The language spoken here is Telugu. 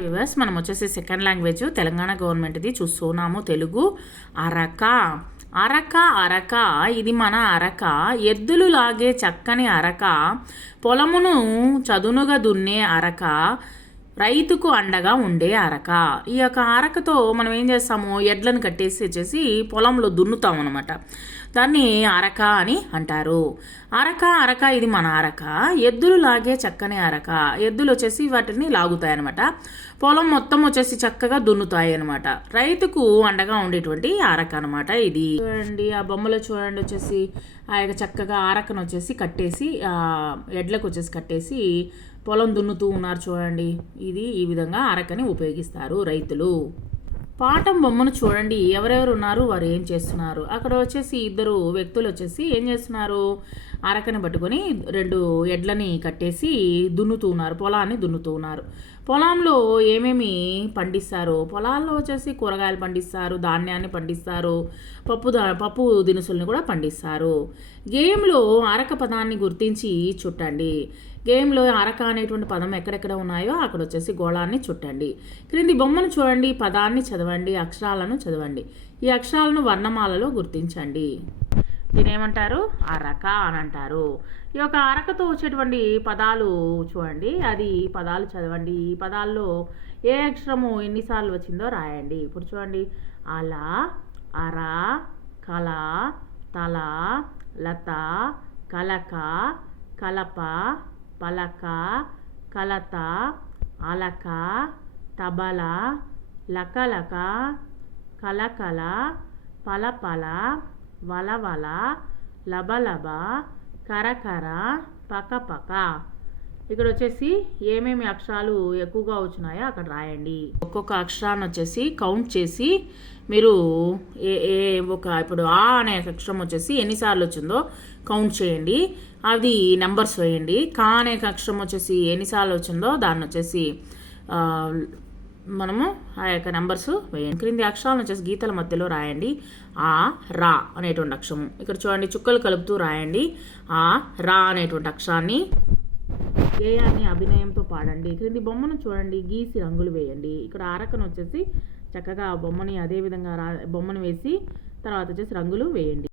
వివర్స్ మనం వచ్చేసి సెకండ్ లాంగ్వేజ్ తెలంగాణ గవర్నమెంట్ది చూస్తున్నాము తెలుగు అరక. అరక అరక ఇది మన అరక. ఎద్దులు లాగే చక్కని అరక. పొలమును చదునుగా దున్నే అరక. రైతుకు అండగా ఉండే అరక. ఈ యొక్క అరకతో మనం ఏం చేస్తాము? ఎడ్లను కట్టేసి వచ్చేసి పొలంలో దున్నుతాం అనమాట దాన్ని అరక అని అంటారు. అరక అరక ఇది మన అరక. ఎద్దులు లాగే చక్కని అరక. ఎద్దులు వచ్చేసి వాటిని లాగుతాయి అనమాట పొలం మొత్తం వచ్చేసి చక్కగా దున్నుతాయి అనమాట రైతుకు అండగా ఉండేటువంటి అరక అనమాట ఇది. చూడండి ఆ బొమ్మలో చూడండి వచ్చేసి ఆ యొక్క చక్కగా అరకను వచ్చేసి కట్టేసి ఎడ్లకు వచ్చేసి కట్టేసి పొలం దున్నుతూ ఉన్నారు చూడండి. ఇది ఈ విధంగా అరకని ఉపయోగిస్తారు రైతులు. పాఠం బొమ్మను చూడండి. ఎవరెవరు ఉన్నారు? వారు ఏం చేస్తున్నారు? అక్కడ వచ్చేసి ఇద్దరు వ్యక్తులు వచ్చేసి ఏం చేస్తున్నారు? అరకని పట్టుకొని రెండు ఎడ్లని కట్టేసి దున్నుతూ ఉన్నారు పొలాన్ని దున్నుతూ ఉన్నారు. పొలంలో ఏమేమి పండిస్తారు? పొలాల్లో వచ్చేసి కూరగాయలు పండిస్తారు ధాన్యాన్ని పండిస్తారు పప్పు దా- పప్పు దినుసుల్ని కూడా పండిస్తారు. గేమ్లో అరక పదాన్ని గుర్తించి చుట్టండి. గేమ్లో అరక అనేటువంటి పదం ఎక్కడెక్కడ ఉన్నాయో అక్కడ వచ్చేసి గోళాన్ని చుట్టండి. క్రింది బొమ్మను చూడండి పదాన్ని చదవండి అక్షరాలను చదవండి. ఈ అక్షరాలను వర్ణమాలలో గుర్తించండి. దీని ఏమంటారు అరక అని అంటారు ఈ యొక్క అరకతో వచ్చేటువంటి పదాలు చూడండి. అది పదాలు చదవండి. ఈ పదాల్లో ఏ అక్షరము ఎన్నిసార్లు వచ్చిందో రాయండి. ఇప్పుడు చూడండి. అల అర కల తల లత కలక కలప పలక కలత అలక తబల లకలక కలకల పలపల వలవల లబలబ కరకర పకపక. ఇక్కడ వచ్చేసి ఏమేమి అక్షరాలు ఎక్కువగా వచ్చినాయో అక్కడ రాయండి. ఒక్కొక్క అక్షరాన్ని వచ్చేసి కౌంట్ చేసి మీరు ఏ ఏ ఒక ఇప్పుడు ఆ అనే అక్షరం వచ్చేసి ఎన్నిసార్లు వచ్చిందో కౌంట్ చేయండి. అది నెంబర్స్ వేయండి. కా అనే అక్షరం వచ్చేసి ఎన్నిసార్లు వచ్చిందో దాన్ని వచ్చేసి మనము ఆ యొక్క నెంబర్స్ వేయండి. క్రింది అక్షరాలను వచ్చేసి గీతల మధ్యలో రాయండి. ఆ రా అనేటువంటి అక్షరము. ఇక్కడ చూడండి చుక్కలు కలుపుతూ రాయండి. ఆ రా అనేటువంటి అక్షరాన్ని గేయాన్ని అభినయంతో పాడండి. క్రింది బొమ్మను చూడండి గీసి రంగులు వేయండి. ఇక్కడ ఆరకను వచ్చేసి చక్కగా ఆ బొమ్మని అదే విధంగా రా బొమ్మను వేసి తర్వాత వచ్చేసి రంగులు వేయండి.